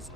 Yes?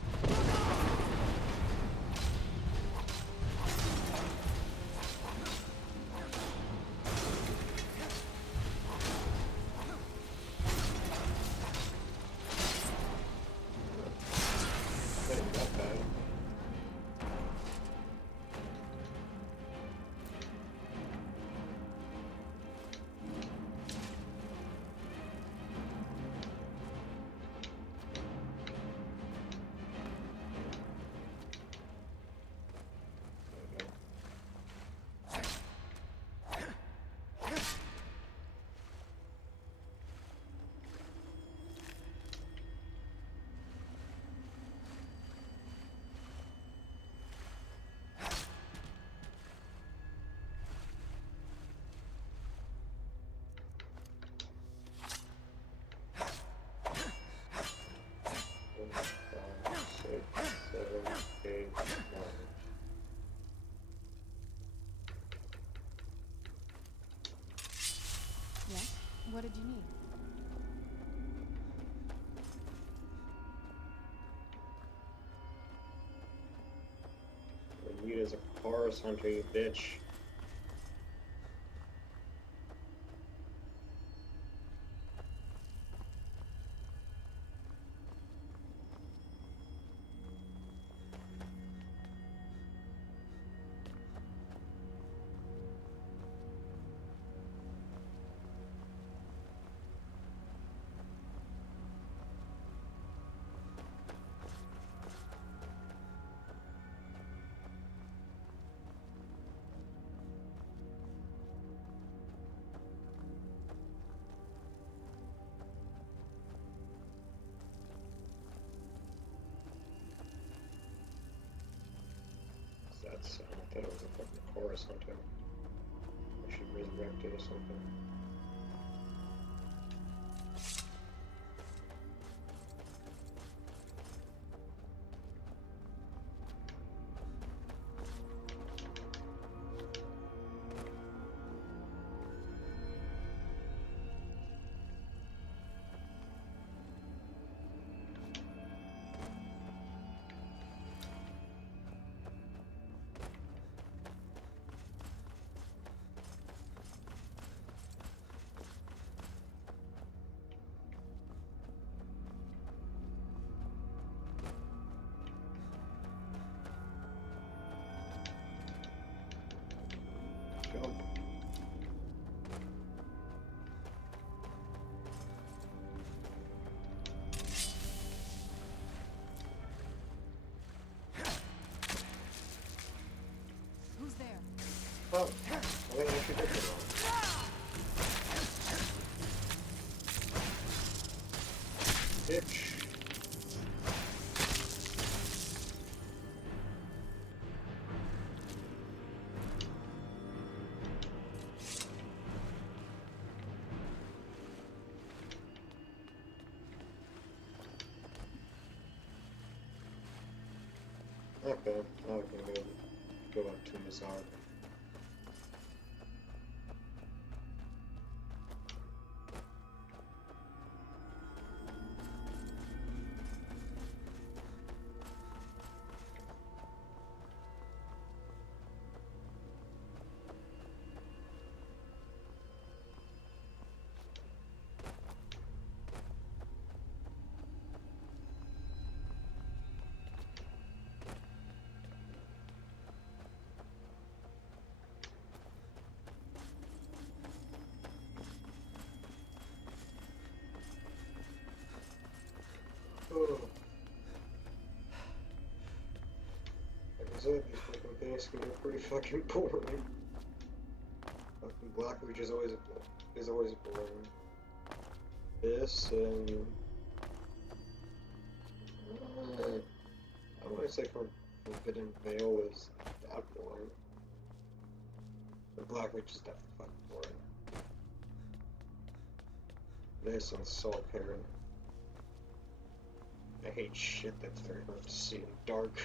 What did you need? What you need is a forest hunter, you bitch. That's, I thought it was a fucking chorus hunter. I should resurrect it or something. Jump. Who's there? Oh, I think I should get it wrong. Bitch. Okay, now we can go up to Mazar. Oh. Like I said, these fucking things can be pretty fucking boring. Fucking Blackreach is always boring. This and I wouldn't say Forbidden Veil is that boring. But Blackreach is definitely fucking boring. This and Salt Parent. I hate shit that's very hard to see in dark.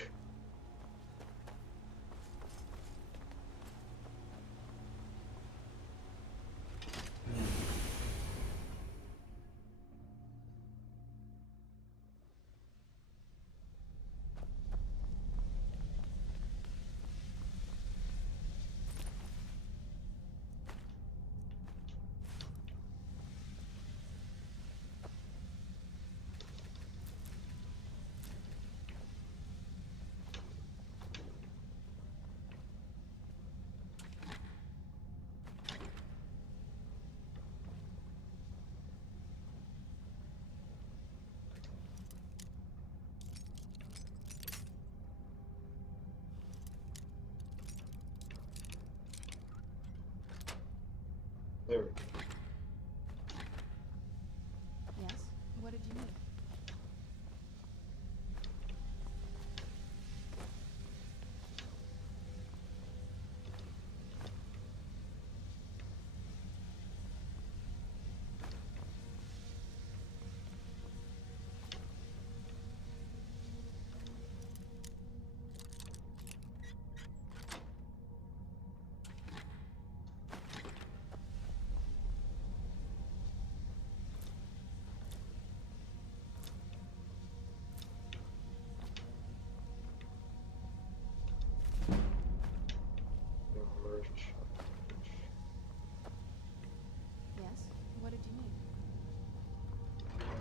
There we go. Yes? What did you need? Merge. Yes? What did you need? Yes?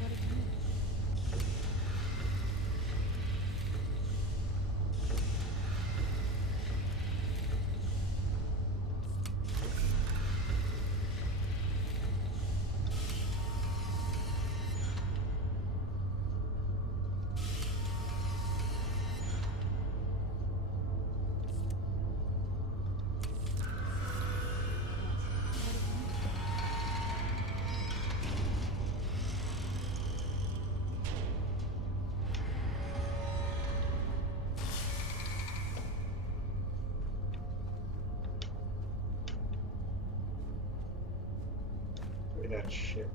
What did you need? Yes? What did you need? Look at that shit.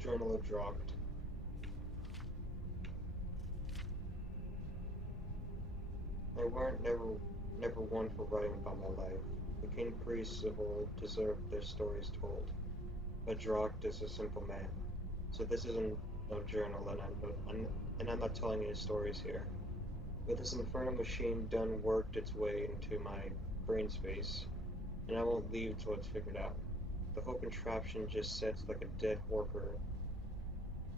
Journal dropped. I weren't never one for writing about my life. The king priests of old deserved their stories told. But Droct is a simple man. So this isn't no journal, and I'm not telling any stories here. But this infernal machine done worked its way into my brain space, and I won't leave till it's figured out. The whole contraption just sits like a dead worker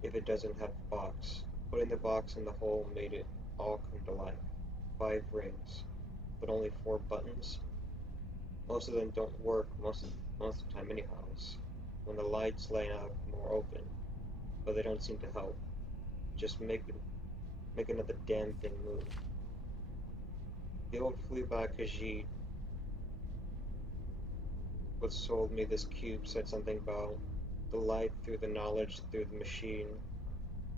if it doesn't have the box. Putting the box in the hole made it all come to life. 5 rings, but only 4 buttons. Most of them don't work most of the time anyhow. When the lights light up more open, but they don't seem to help. Just make another damn thing move. The old fleabag Khajiit what sold me this cube said something about the light through the knowledge through the machine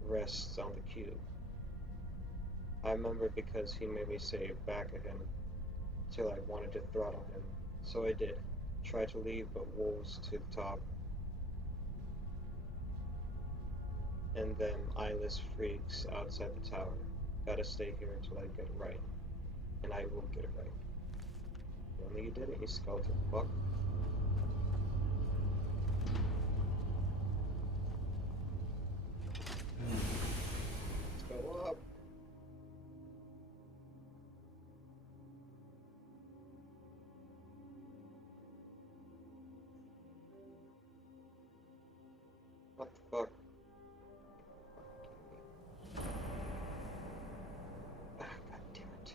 rests on the cube. I remember because he made me say it back at him till I wanted to throttle him. So I did. Tried to leave, but wolves to the top. And them eyeless freaks outside the tower. Gotta stay here until I get it right. And I will get it right. Only you did it, you skeleton fuck. Let's go up. What the fuck? Ah, god damn it.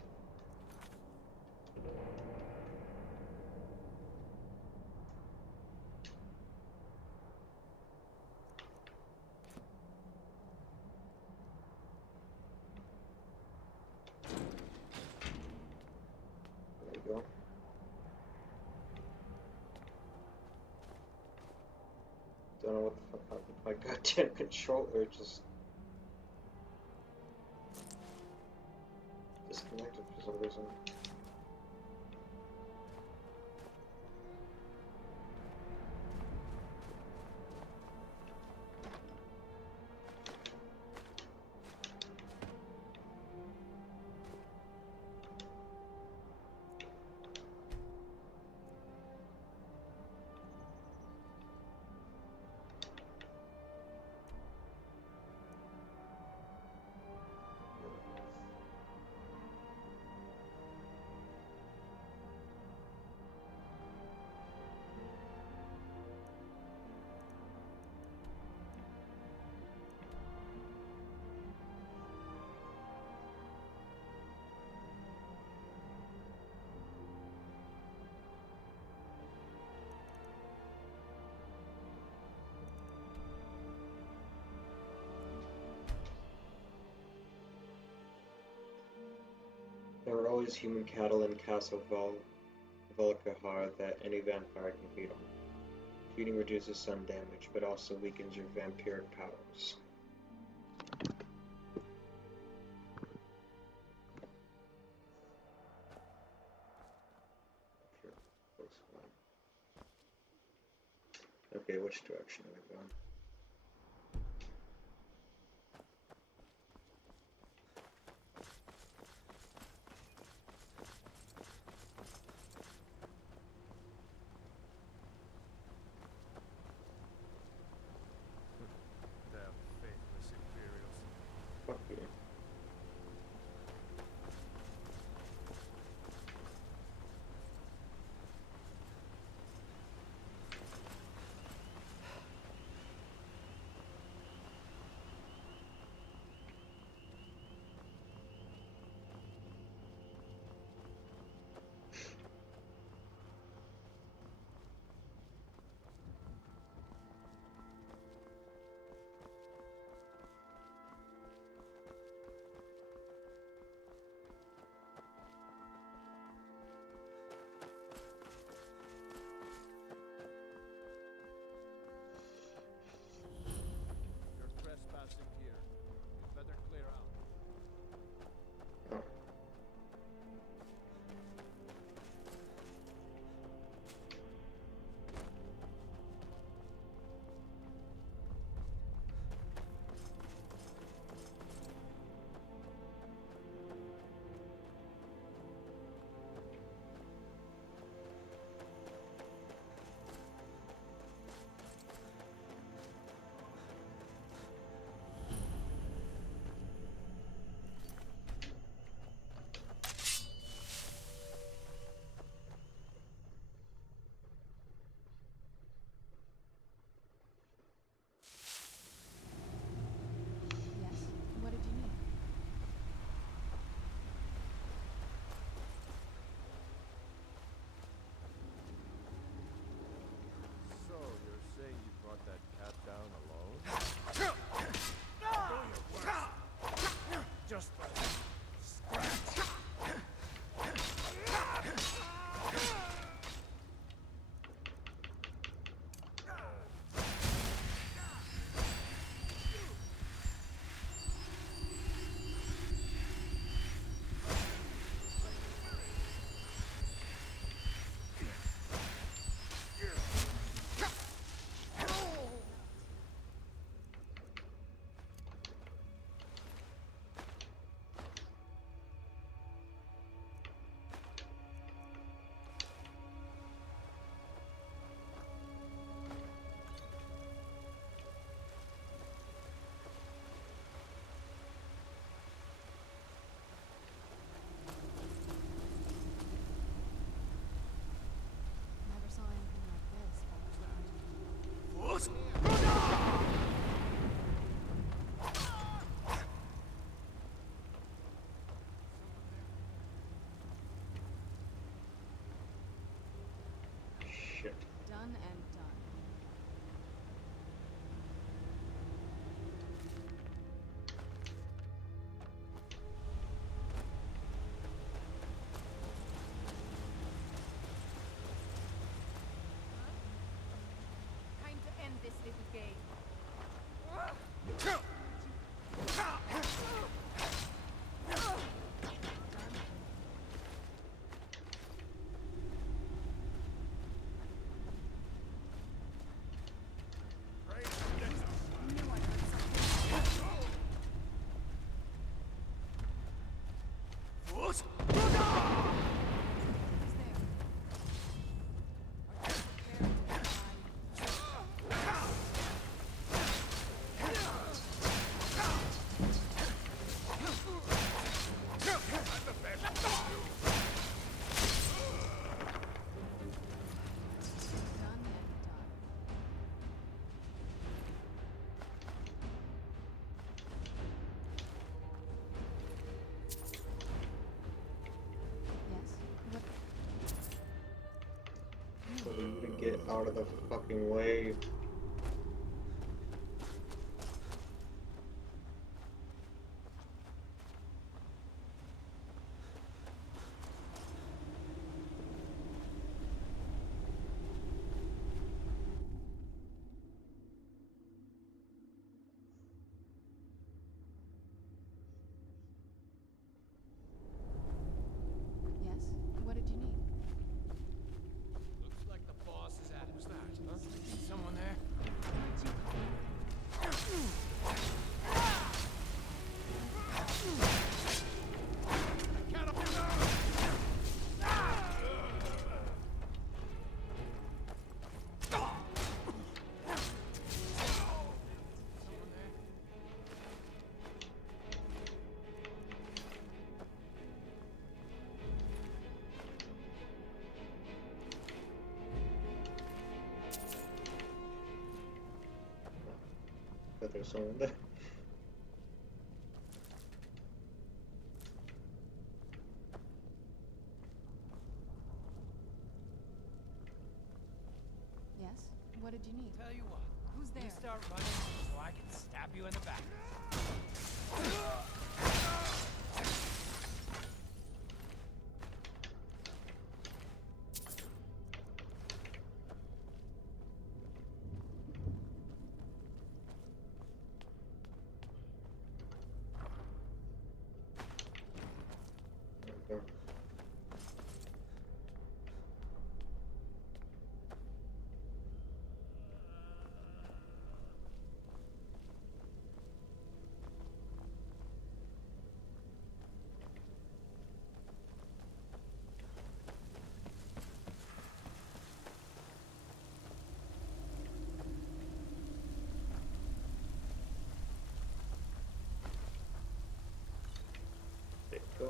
There you go. Don't know what the fuck happened. My goddamn controller just disconnected for some reason. always human cattle in Castle Volkihar that any vampire can feed on. Feeding reduces sun damage, but also weakens your vampiric powers. Okay, which direction are we going? Damn faithless Imperials. Fuck you. You're trespassing here. You better clear out. Oh. Yes? What did you need? So, you're saying you brought that cat down alone? Do your worst. Just for scratch. Never saw anything like this, What? Shit. Done and done. Time to end this little game. Knew I heard something. What? He's there. Are you prepared to die? Done and done. Yes? What? So you can get out of the fucking way. or something. Yes? What did you need? Tell you what, Who's you there? start running so I can stab you in the back. Okay. It goes.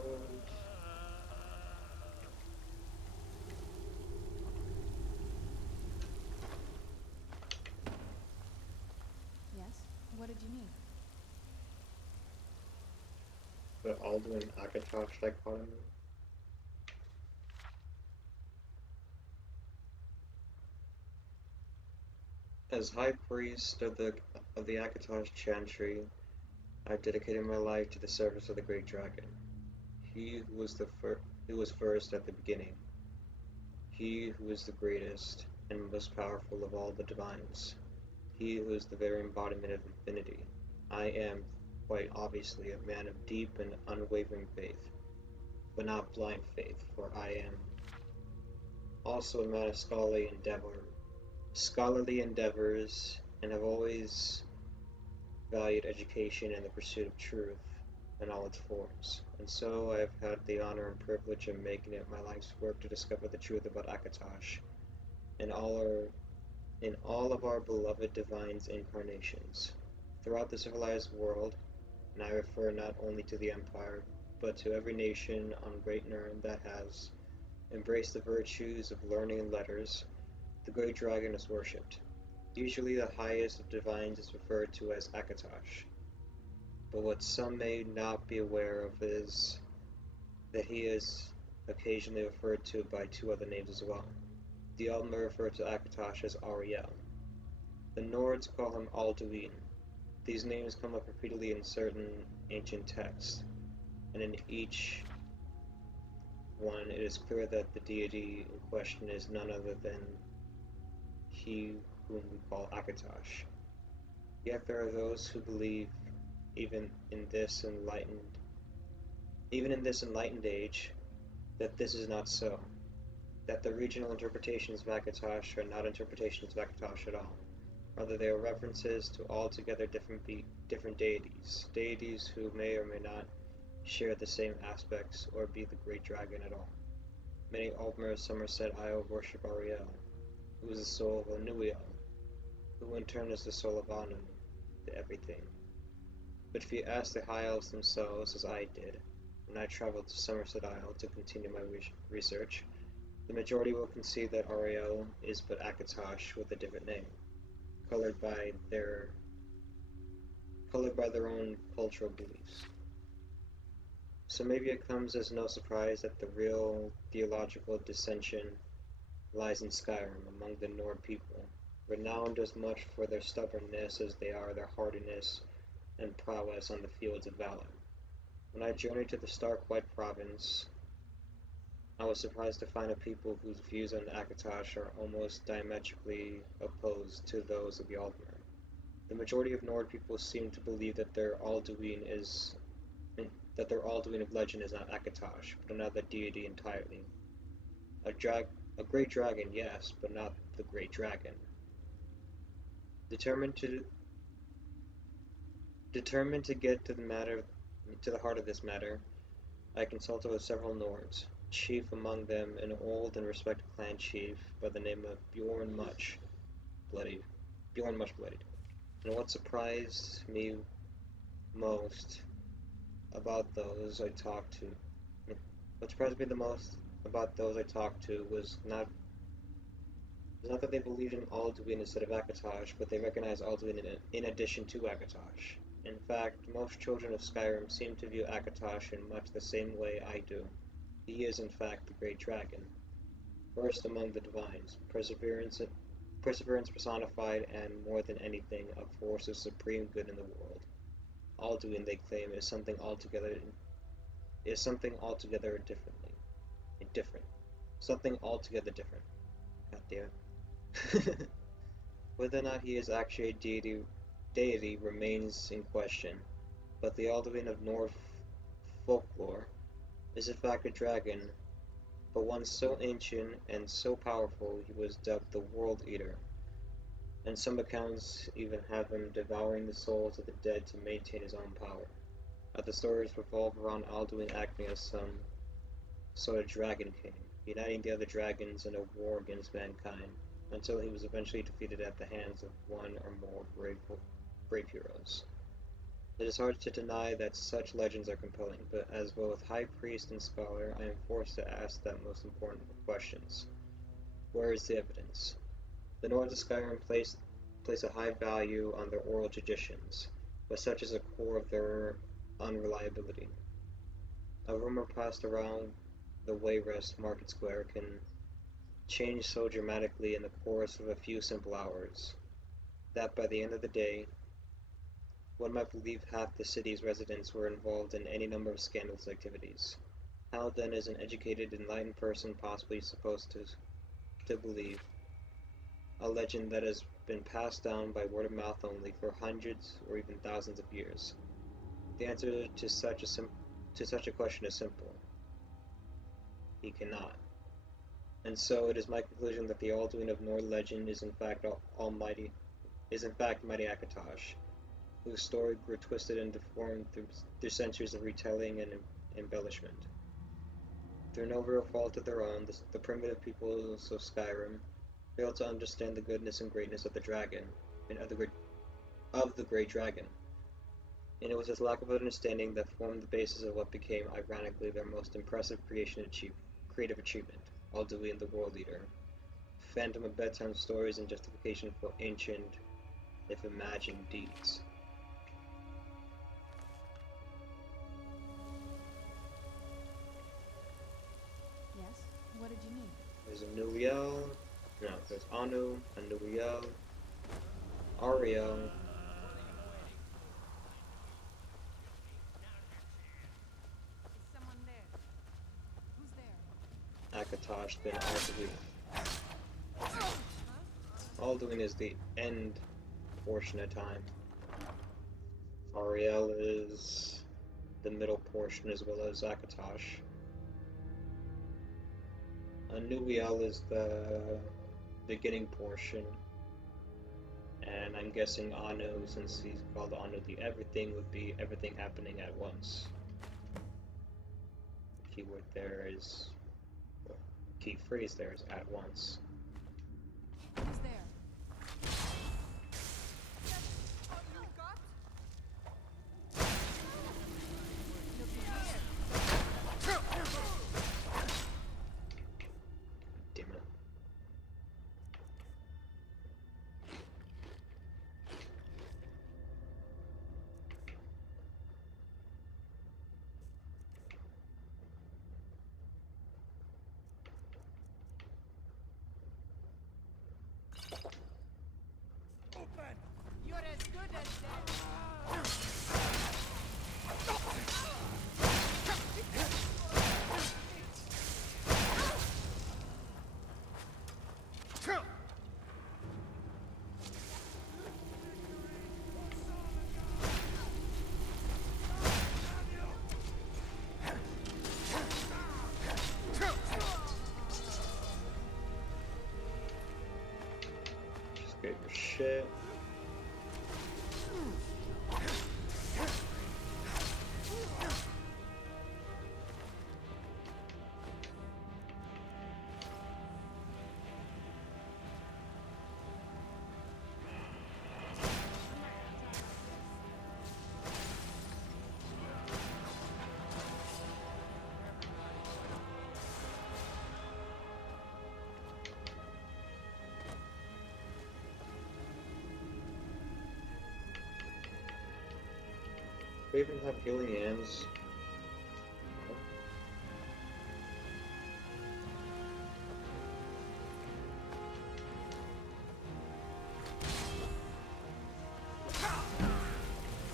Yes? What did you need? The Alduin Akatosh dichotomy. As High Priest of the Akatosh Chantry, I dedicated my life to the service of the Great Dragon. He who was first at the beginning. He who is the greatest and most powerful of all the divines. He who is the very embodiment of infinity. I am, quite obviously, a man of deep and unwavering faith, but not blind faith, for I am also a man of scholarly endeavors, and have always valued education and the pursuit of truth in all its forms. And so I have had the honor and privilege of making it my life's work to discover the truth about Akatosh and in all of our beloved divine's incarnations. Throughout the civilized world, and I refer not only to the Empire, but to every nation on Great Nirn that has embraced the virtues of learning and letters, the Great Dragon is worshipped. Usually the highest of divines is referred to as Akatosh, but what some may not be aware of is that he is occasionally referred to by two other names as well. The Altmer refer to Akatosh as Ariel. The Nords call him Alduin. These names come up repeatedly in certain ancient texts, and in each one it is clear that the deity in question is none other than he whom we call Akatosh. Yet there are those who believe, even in this enlightened age, that this is not so, that the regional interpretations of Akatosh are not interpretations of Akatosh at all. Rather, they are references to altogether different deities who may or may not share the same aspects or be the great dragon at all. Many Altmer of Somerset Isle worship Ariel, who is the soul of Anuiel, who in turn is the soul of Anu, the everything. But if you ask the High Elves themselves, as I did, when I traveled to Somerset Isle to continue my research, the majority will concede that Ariel is but Akatosh with a different name, colored by their own cultural beliefs. So maybe it comes as no surprise that the real theological dissension lies in Skyrim among the Nord people, renowned as much for their stubbornness as they are their hardiness and prowess on the fields of valor. When I journeyed to the Stark White Province, I was surprised to find a people whose views on Akatosh are almost diametrically opposed to those of the Altmer. The majority of Nord people seem to believe that their Alduin of legend is not Akatosh, but another deity entirely. A great dragon, yes, but not the great dragon. Determined to get to the heart of this matter, I consulted with several Nords, chief among them an old and respected clan chief by the name of Bjorn Muchbloodied. And what surprised me most about those I talked to, what surprised me the most about those I talked to was not It's not that they believed in Alduin instead of Akatosh, but they recognized Alduin in addition to Akatosh. In fact, most children of Skyrim seem to view Akatosh in much the same way I do. He is in fact the Great Dragon, first among the divines, perseverance personified, and more than anything, a force of supreme good in the world. Alduin, they claim, is something altogether different. Something altogether different. God damn it. Whether or not he is actually a deity remains in question, but the Alduin of Norse folklore is in fact a dragon, but one so ancient and so powerful he was dubbed the World Eater, and some accounts even have him devouring the souls of the dead to maintain his own power. Other stories revolve around Alduin acting as some sort of dragon king, uniting the other dragons in a war against mankind, until he was eventually defeated at the hands of one or more brave heroes. It is hard to deny that such legends are compelling, but as both high priest and scholar, I am forced to ask that most important of questions. Where is the evidence? The Nords of Skyrim place a high value on their oral traditions, but such is the core of their unreliability. A rumor passed around the Wayrest Market Square can change so dramatically in the course of a few simple hours, that by the end of the day, one might believe half the city's residents were involved in any number of scandalous activities. How then is an educated, enlightened person possibly supposed to believe a legend that has been passed down by word of mouth only for hundreds or even thousands of years? The answer to such a question is simple. He cannot. And so it is my conclusion that the Alduin of Nord legend is in fact mighty Akatosh, whose story grew twisted and deformed through centuries of retelling and embellishment. Through no real fault of their own, the primitive peoples of Skyrim failed to understand the goodness and greatness of the dragon, and of the Great Dragon. And it was this lack of understanding that formed the basis of what became, ironically, their most impressive creative achievement, Alduin the World Eater, phantom of bedtime stories and justification for ancient, if imagined, deeds. Yes? What did you need? There's a Nuriel, no, there's Anu, a Nuriel, Ariel, Is someone there? Who's there? Akatosh, then Alduin. Alduin is the end portion of time. Ariel is the middle portion as well as Akatosh. Anubiel is the beginning portion. And I'm guessing Anu, since he's called Anu the Everything, would be everything happening at once. The keyword there is, well, key phrase there is at once. Who's there? All you got? Damn it. You're as good as dead. Just get your shit. We even have healing hands.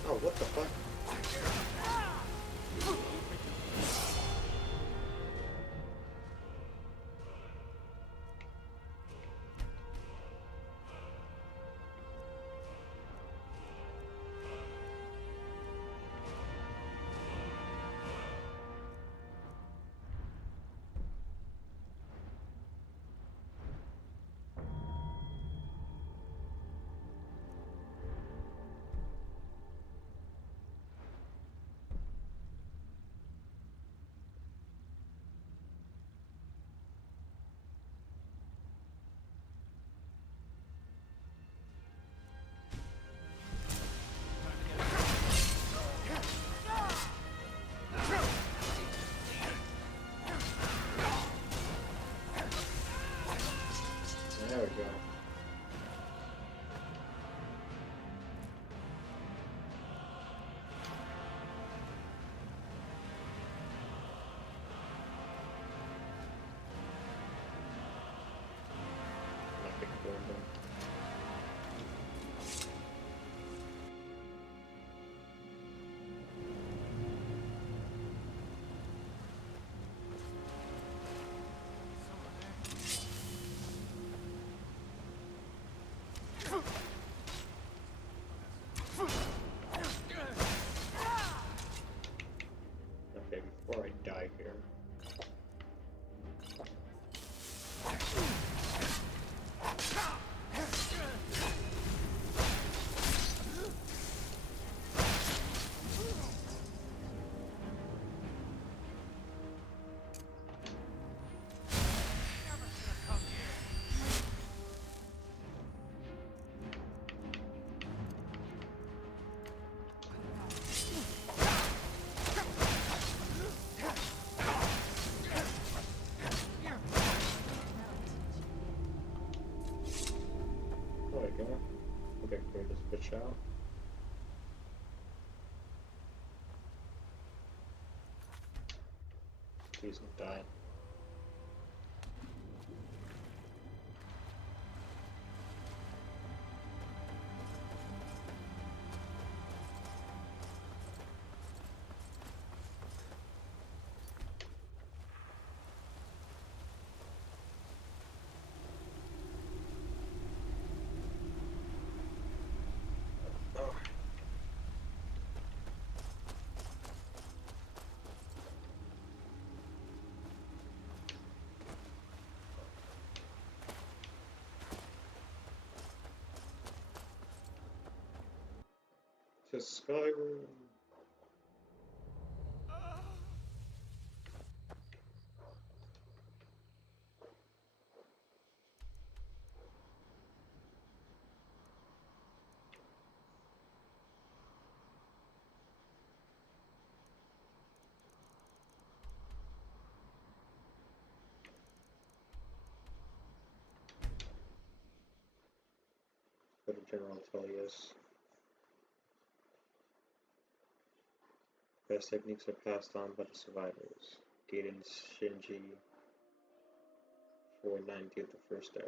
Oh, what the fuck? There we go. Epic Gordon. Okay, before I die here. There we go. Okay, clear this bitch out. Please don't die. Oh. To Skyrim. Go to General Tullius. Best techniques are passed on by the survivors. Gaiden Shinji 490 of the first era.